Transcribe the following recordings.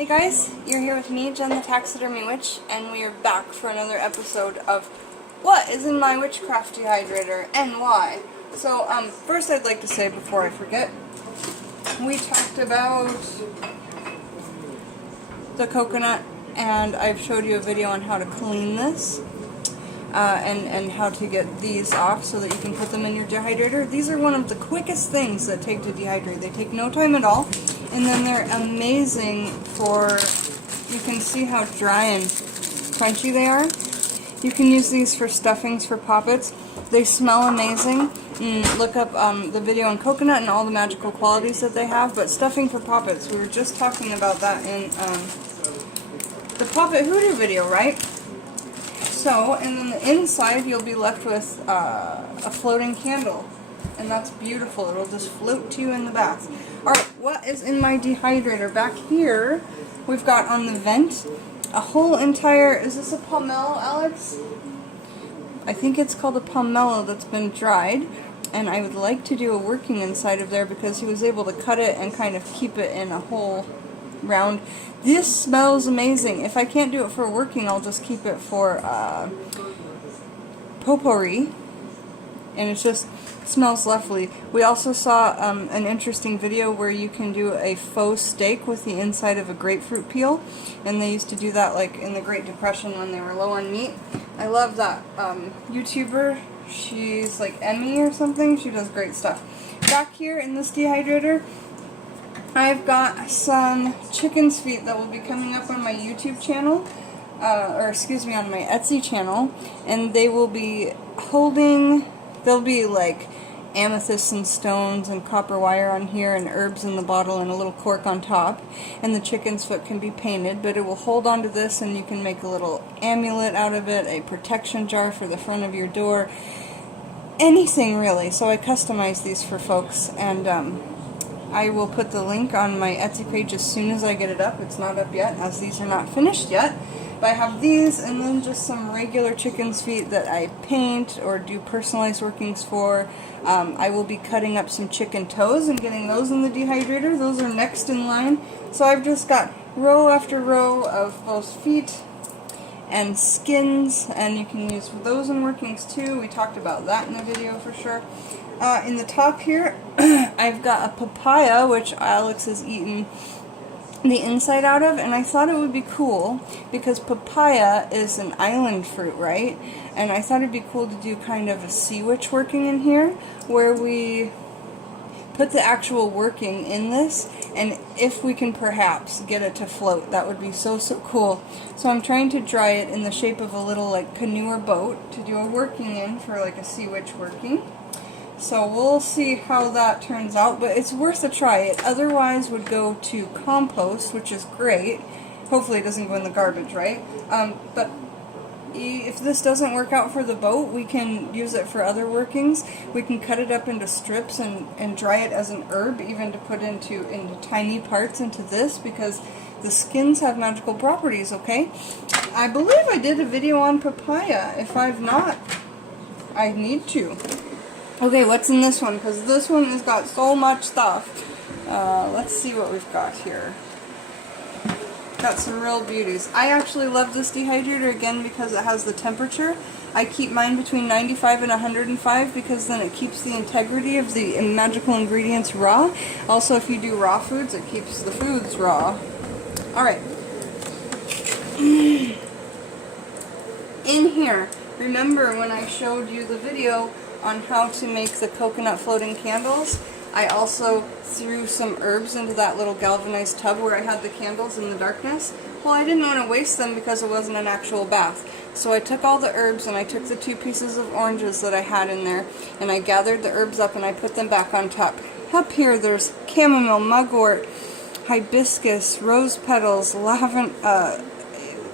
Hey guys, you're here with me, Jen the Taxidermy Witch, and we are back for another episode of what is in my Witchcraft dehydrator and why. So, first I'd like to say before I forget, we talked about the coconut, and I've showed you a video on how to clean this, and how to get these off so that you can put them in your dehydrator. These are one of the quickest things that take to dehydrate. They take no time at all. And then they're amazing for, you can see how dry and crunchy they are. You can use these for stuffings for poppets. They smell amazing. Look up the video on coconut and all the magical qualities that they have. But stuffing for poppets, we were just talking about that in the Poppet Hoodoo video, right? So, and then the inside you'll be left with a floating candle. And that's beautiful. It'll just float to you in the bath. Alright, what is in my dehydrator? Back here, we've got on the vent a whole entire, is this a pomelo, Alex? I think it's called a pomelo that's been dried. And I would like to do a working inside of there because he was able to cut it and kind of keep it in a whole round. This smells amazing. If I can't do it for working, I'll just keep it for potpourri. And it just smells lovely. We also saw an interesting video where you can do a faux steak with the inside of a grapefruit peel, and they used to do that like in the Great Depression when they were low on meat. I love that YouTuber. She's like Emmy or something. She does great stuff. Back here in this dehydrator, I've got some chicken's feet that will be coming up on my YouTube channel, or excuse me, on my Etsy channel, and they will be holding, they'll be like amethysts and stones and copper wire on here and herbs in the bottle and a little cork on top, and the chicken's foot can be painted, but it will hold onto this and you can make a little amulet out of it, a protection jar for the front of your door, anything really. So I customize these for folks, and I will put the link on my Etsy page as soon as I get it up. It's not up yet, as these are not finished yet. But I have these, and then just some regular chicken's feet that I paint or do personalized workings for. I will be cutting up some chicken toes and getting those in the dehydrator. Those are next in line. So I've just got row after row of both feet and skins, and you can use those in workings too. We talked about that in the video for sure. In the top here, I've got a papaya, which Alex has eaten the inside out of, and I thought it would be cool because papaya is an island fruit, right? And I thought it'd be cool to do kind of a sea witch working in here where we put the actual working in this, and if we can perhaps get it to float, that would be so cool. So I'm trying to dry it in the shape of a little like canoe or boat to do a working in for like a sea witch working. So we'll see how that turns out, but it's worth a try. It otherwise would go to compost, which is great. Hopefully it doesn't go in the garbage, right? But if this doesn't work out for the boat, we can use it for other workings. We can cut it up into strips and dry it as an herb, even to put into tiny parts into this, because the skins have magical properties, okay? I believe I did a video on papaya. If I've not, I need to. Okay, what's in this one? Because this one has got so much stuff. Let's see what we've got here. Got some real beauties. I actually love this dehydrator again because it has the temperature. I keep mine between 95 and 105 because then it keeps the integrity of the magical ingredients raw. Also, if you do raw foods, it keeps the foods raw. Alright. In here, remember when I showed you the video on how to make the coconut floating candles, I also threw some herbs into that little galvanized tub where I had the candles in the darkness. Well, I didn't want to waste them because it wasn't an actual bath. So I took all the herbs and I took the 2 pieces of oranges that I had in there and I gathered the herbs up and I put them back on top. Up here there's chamomile, mugwort, hibiscus, rose petals, lavender,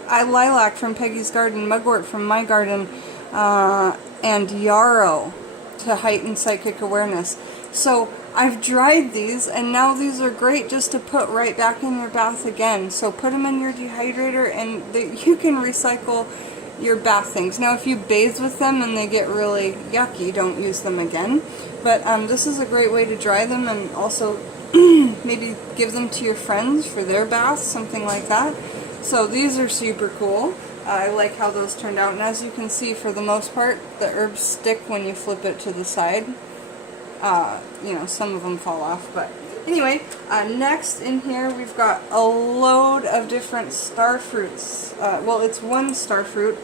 lilac from Peggy's garden, mugwort from my garden, and yarrow to heighten psychic awareness. So I've dried these, and now these are great just to put right back in your bath again. So put them in your dehydrator, and you can recycle your bath things. Now if you bathe with them and they get really yucky, don't use them again. But this is a great way to dry them and also maybe give them to your friends for their bath, something like that. So these are super cool. I like how those turned out, and as you can see, for the most part, the herbs stick when you flip it to the side. You know, some of them fall off, but anyway, next in here we've got a load of different star fruits. Well, it's one star fruit,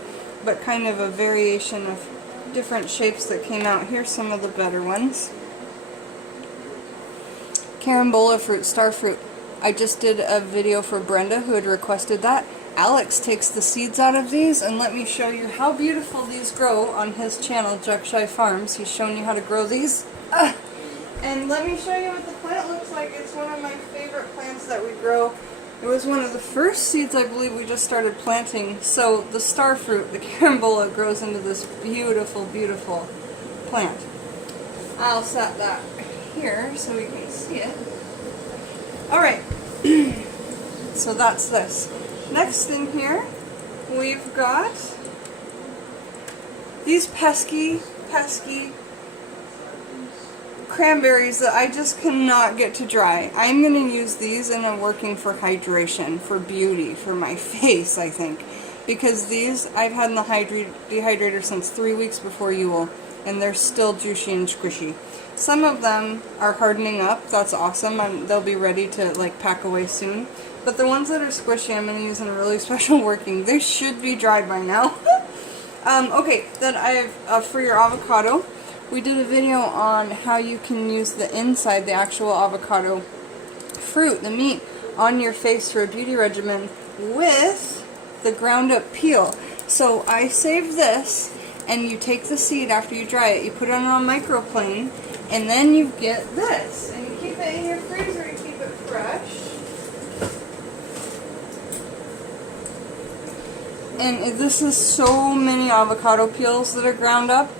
but kind of a variation of different shapes that came out. Here's some of the better ones. Carambola fruit, star fruit. I just did a video for Brenda who had requested that. Alex takes the seeds out of these, and let me show you how beautiful these grow on his channel, Juckshy Farms. He's shown you how to grow these. And let me show you what the plant looks like. It's one of my favorite plants that we grow. It was one of the first seeds I believe we just started planting. So the star fruit, the carambola, grows into this beautiful, beautiful plant. I'll set that here so we can see it. Alright, so that's this. Next in here, we've got these pesky cranberries that I just cannot get to dry. I'm going to use these, and I'm working for hydration, for beauty, for my face, I think. Because these, I've had in the dehydrator since 3 weeks before Yule, and they're still juicy and squishy. Some of them are hardening up. That's awesome. They'll be ready to like pack away soon. But the ones that are squishy, I'm going to use in a really special working. They should be dried by now. Okay, then I have for your avocado. We did a video on how you can use the inside, the actual avocado fruit, the meat, on your face for a beauty regimen with the ground up peel. So I saved this, and you take the seed after you dry it, you put it on a microplane, and then you get this. And you keep it in your freezer to keep it fresh. And this is so many avocado peels that are ground up.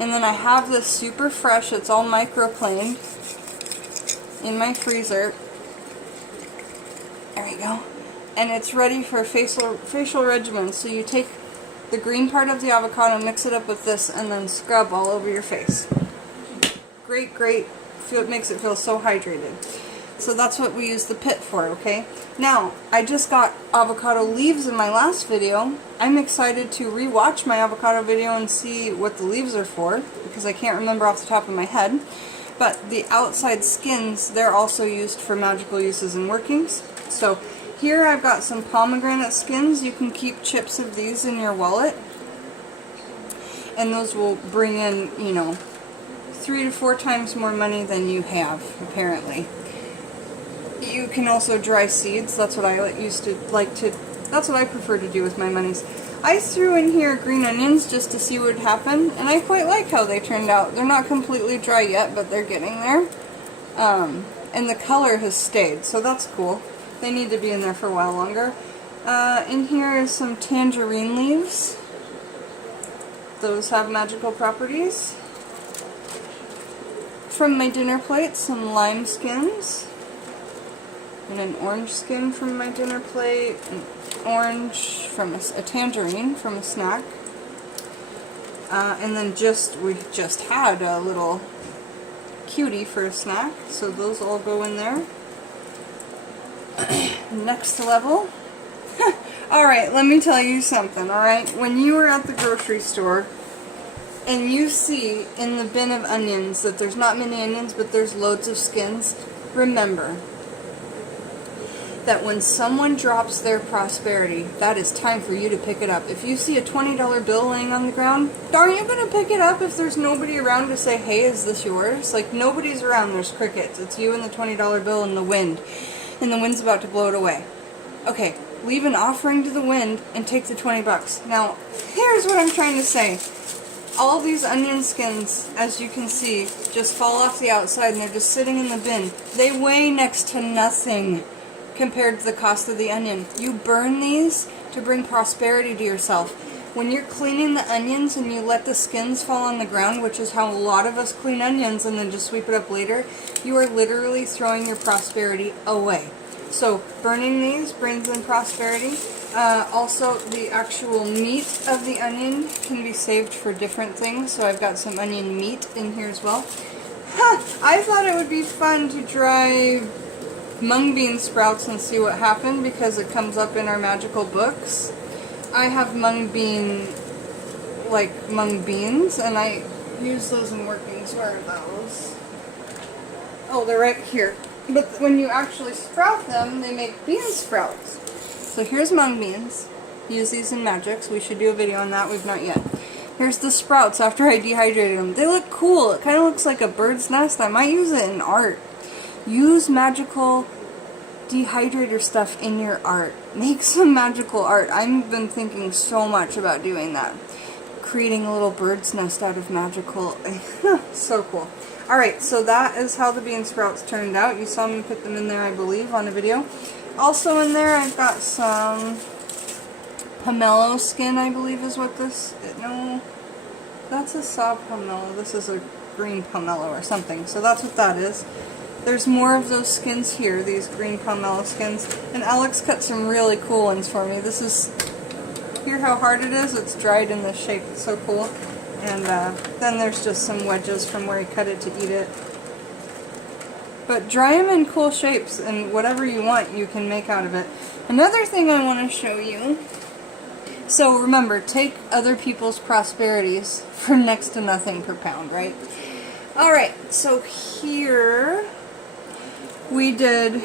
And then I have this super fresh, it's all microplaned in my freezer. There we go. And it's ready for facial regimen. So you take the green part of the avocado, mix it up with this, and then scrub all over your face. Great, great. It makes it feel so hydrated. So that's what we use the pit for, okay? Now, I just got avocado leaves in my last video. I'm excited to re-watch my avocado video and see what the leaves are for, because I can't remember off the top of my head. But the outside skins, they're also used for magical uses and workings. So here I've got some pomegranate skins. You can keep chips of these in your wallet. And those will bring in, you know, 3 to 4 times more money than you have, apparently. You can also dry seeds. That's what I that's what I prefer to do with my monies. I threw in here green onions just to see what would happen, and I quite like how they turned out. They're not completely dry yet, but they're getting there. And the color has stayed, so that's cool. They need to be in there for a while longer. In here is some tangerine leaves. Those have magical properties. From my dinner plate, some lime skins. And an orange skin from my dinner plate, an orange from a tangerine from a snack, and then we just had a little cutie for a snack, so those all go in there. Next level. Alright, let me tell you something, alright? When you are at the grocery store and you see in the bin of onions that there's not many onions but there's loads of skins, remember that when someone drops their prosperity, that is time for you to pick it up. If you see a $20 bill laying on the ground, aren't you going to pick it up if there's nobody around to say, hey, is this yours? Like, nobody's around, there's crickets. It's you and the $20 bill and the wind. And the wind's about to blow it away. Okay, leave an offering to the wind and take the 20 bucks. Now, here's what I'm trying to say. All these onion skins, as you can see, just fall off the outside and they're just sitting in the bin. They weigh next to nothing compared to the cost of the onion. You burn these to bring prosperity to yourself. When you're cleaning the onions and you let the skins fall on the ground, which is how a lot of us clean onions and then just sweep it up later, you are literally throwing your prosperity away. So burning these brings in prosperity. Also, the actual meat of the onion can be saved for different things, so I've got some onion meat in here as well. I thought it would be fun to dry mung bean sprouts and see what happened because it comes up in our magical books. I have mung beans, and I use those in workings. Where are those? Oh, they're right here. But when you actually sprout them, they make bean sprouts. So here's mung beans. Use these in magics. We should do a video on that. We've not yet. Here's the sprouts after I dehydrated them. They look cool. It kind of looks like a bird's nest. I might use it in art. Use magical dehydrator stuff in your art. Make some magical art. I've been thinking so much about doing that. Creating a little bird's nest out of magical. So cool. Alright, so that is how the bean sprouts turned out. You saw me put them in there, I believe, on a video. Also in there, I've got some pomelo skin, I believe is what this... No, that's a saw pomelo. This is a green pomelo or something. So that's what that is. There's more of those skins here, these green pomelo skins. And Alex cut some really cool ones for me. This is... Hear how hard it is? It's dried in this shape. It's so cool. And then there's just some wedges from where he cut it to eat it. But dry them in cool shapes, and whatever you want you can make out of it. Another thing I want to show you. So remember, take other people's prosperities for next to nothing per pound, right? Alright, so here we did...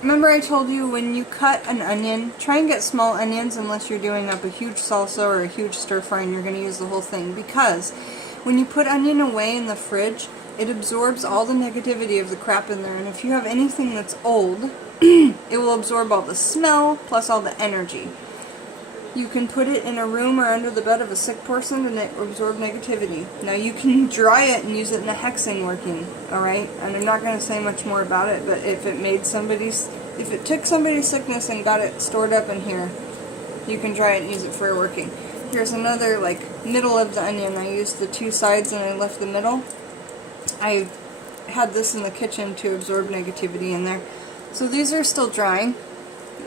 Remember I told you when you cut an onion, try and get small onions unless you're doing up a huge salsa or a huge stir fry and you're going to use the whole thing. Because when you put onion away in the fridge, it absorbs all the negativity of the crap in there. And if you have anything that's old, it will absorb all the smell plus all the energy. You can put it in a room or under the bed of a sick person and it will absorb negativity. Now you can dry it and use it in a hexing working, alright? And I'm not going to say much more about it, but if it took somebody's sickness and got it stored up in here, you can dry it and use it for a working. Here's another, middle of the onion. I used the two sides and I left the middle. I had this in the kitchen to absorb negativity in there. So these are still drying.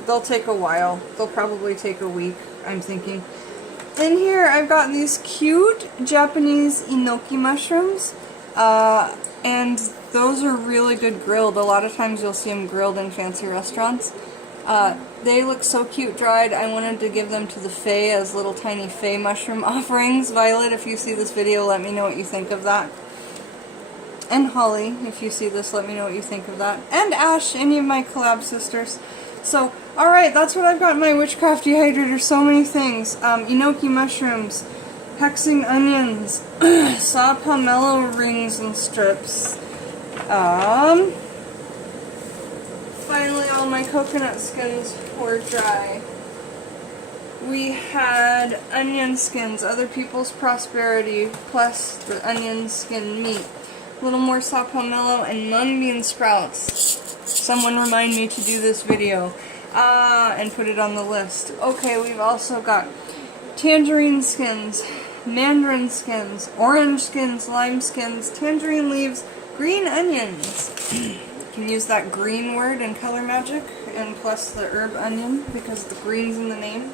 They'll take a while. They'll probably take a week, I'm thinking. In here I've got these cute Japanese enoki mushrooms. And those are really good grilled. A lot of times you'll see them grilled in fancy restaurants. They look so cute dried. I wanted to give them to the Fae as little tiny Fae mushroom offerings. Violet, if you see this video, let me know what you think of that. And Holly, if you see this, let me know what you think of that. And Ash, any of my collab sisters. So, alright, that's what I've got in my Witchcraft dehydrator. So many things. Enoki mushrooms, hexing onions, saw pomelo rings and strips. Finally, all my coconut skins were dry. We had onion skins, other people's prosperity, plus the onion skin meat. A little more saw pomelo and mung bean sprouts. Someone remind me to do this video and put it on the list. Okay, we've also got tangerine skins, mandarin skins, orange skins, lime skins, tangerine leaves, green onions. You can use that green word in color magic, and plus the herb onion because the green's in the name.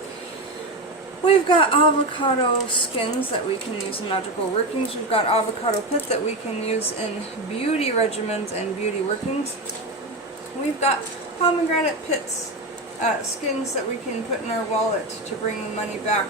We've got avocado skins that we can use in magical workings. We've got avocado pit that we can use in beauty regimens and beauty workings. We've got pomegranate pits, skins that we can put in our wallet to bring the money back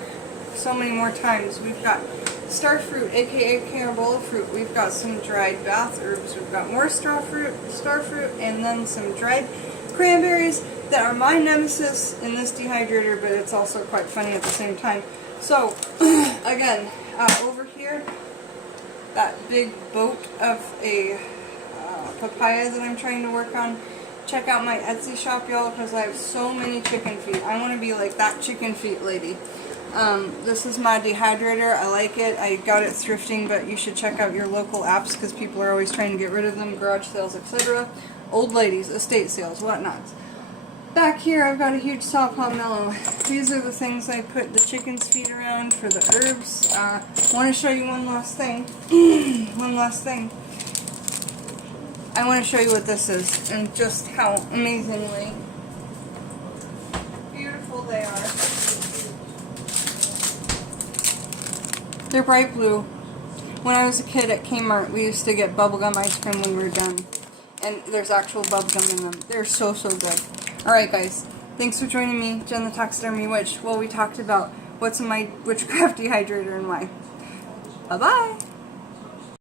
so many more times. We've got starfruit, aka carambola fruit. We've got some dried bath herbs. We've got more starfruit, and then some dried cranberries that are my nemesis in this dehydrator, but it's also quite funny at the same time. So, again, over here, that big boat of a papaya that I'm trying to work on. Check out my Etsy shop, y'all, because I have so many chicken feet. I want to be like that chicken feet lady. This is my dehydrator. I like it. I got it thrifting, but you should check out your local apps because people are always trying to get rid of them. Garage sales, etc. Old ladies, estate sales, whatnot. Back here, I've got a huge saw pomelo. These are the things I put the chicken's feet around for the herbs. I want to show you one last thing. One last thing. I want to show you what this is and just how amazingly beautiful they are. They're bright blue. When I was a kid at Kmart, we used to get bubblegum ice cream when we were done. And there's actual bubblegum in them. They're so, so good. Alright guys, thanks for joining me, Jen the Taxidermy Witch. Well, we talked about what's in my Witchcraft dehydrator and why. Bye-bye!